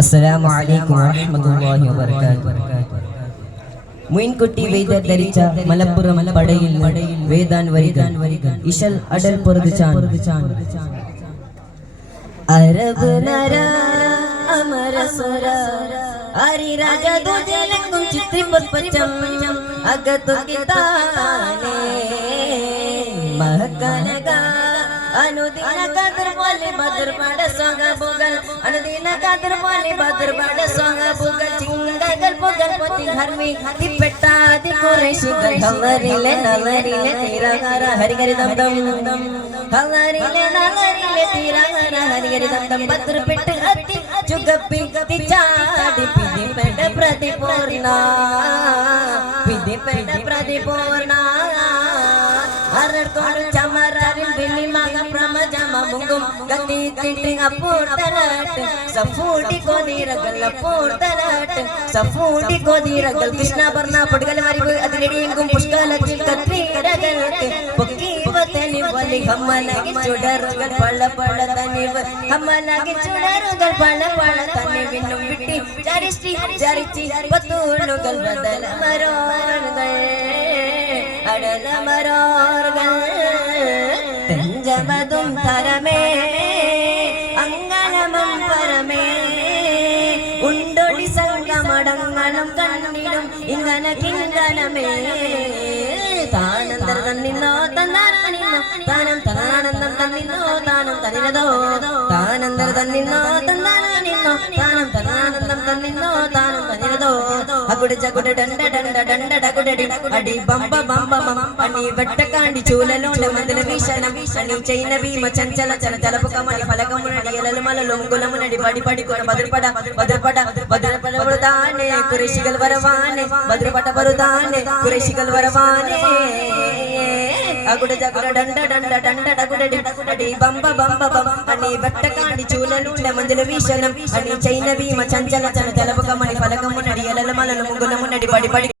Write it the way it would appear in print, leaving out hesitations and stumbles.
അസ്സലാമു അലൈക്കും വറഹ്മത്തുള്ളാഹി വബറകാതുഹു. മുയിൻകുട്ടി വെയ്ത ധരിച്ച മലപ്പുറം പടയിൽ വേദാൻ വരികൾ ഇശൽ അടൽ പൊറുതിച്ചാൻ അരബ് നര അമര സുര ഹരി രാജ ദുജലങ്കും ചിത്രി പച്ചം അഗതു കിതാനെ മഹകനക അനുദിന കദർ പോലെ ബദർ പട സോഗ ബുഗൽ അനുദിന കദർ പോലെ ബദർ പട സോഗ ബുഗൽ ചിങ്കകൾ ബുഗൽ പതി ഹർമി ദിപ്പെട്ട ദി ഖുറൈശികൾ ഹവരിലെ നവരിലെ തീരഹര ഹരിഗരി ദം ദം ഹവരിലെ നവരിലെ തീരഹര ഹരിഗരി ദം ദം ബദർ പെട്ട് അതി ചുഗപ്പി തിചാടി പിതി പെട പ്രതിപൂർണ പിതി പെട പ്രതിപൂർണ Ararkon chamararin bili maga pramajama mungum gati tinting apur talat safudi ko diragal apur talat safudi ko diragal Krishna barna padgal mari adredi ingum pushkala chilkatri ragal pukki vatani wali hammalagi chudaragal pala pala tani hammalagi chudaragal pala pala tani vinnum vitti jaristi jarichi patunugal badal marogal അടല മരോർകൾ തെഞ്ചവതും തരമേ അങ്കണമം പരമേ ഉണ്ടൊടി സംഗമടങ്ങളും കണ്ണിടും ഇങ്ങന കിങ്കണമേ താനന്തര തന്നിന്നോ തന്നാനിന്നോ താനം തനാനന്ദം തന്നിന്നോ താനം തനിരതോ താനന്തര തന്നിന്നോ തന്നാനിന്നോ താനം തനാനന്ദം തന്നിന്നോ താനം തനിരതോ അകുട ചകുട ഡണ്ട ഡണ്ട ഡണ്ട ഡകുടടി അടി ബംബ ബംബ അണി വെട്ടക്കാണ്ടി ചൂലലോണ്ട മന്ദല വീശനം അണി China Bhima ചഞ്ചല ചല ചലപുകമണി ഫലകമുനടി എലലുമലലും കുലമുനടി പടി പടിക്കുന ബദർപട ബദർപട ബദർപട വറുതാനെ ഖുറൈശികൾ വരവാനെ ബദർപട വറുതാനെ ഖുറൈശികൾ വരവാനെ അകുട ചകുട ഡണ്ട ഡണ്ട ഡണ്ട ഡകുടടി അടി ബംബ ബംബ അണി വെട്ടക്കാണ്ടി ചൂലലോണ്ട മന്ദല വീശനം അണി China Bhima ചഞ്ചല ചല ചലപുകമണി ഫലകമുനടി എലലുമലലും കുലമുനടി പടി പടി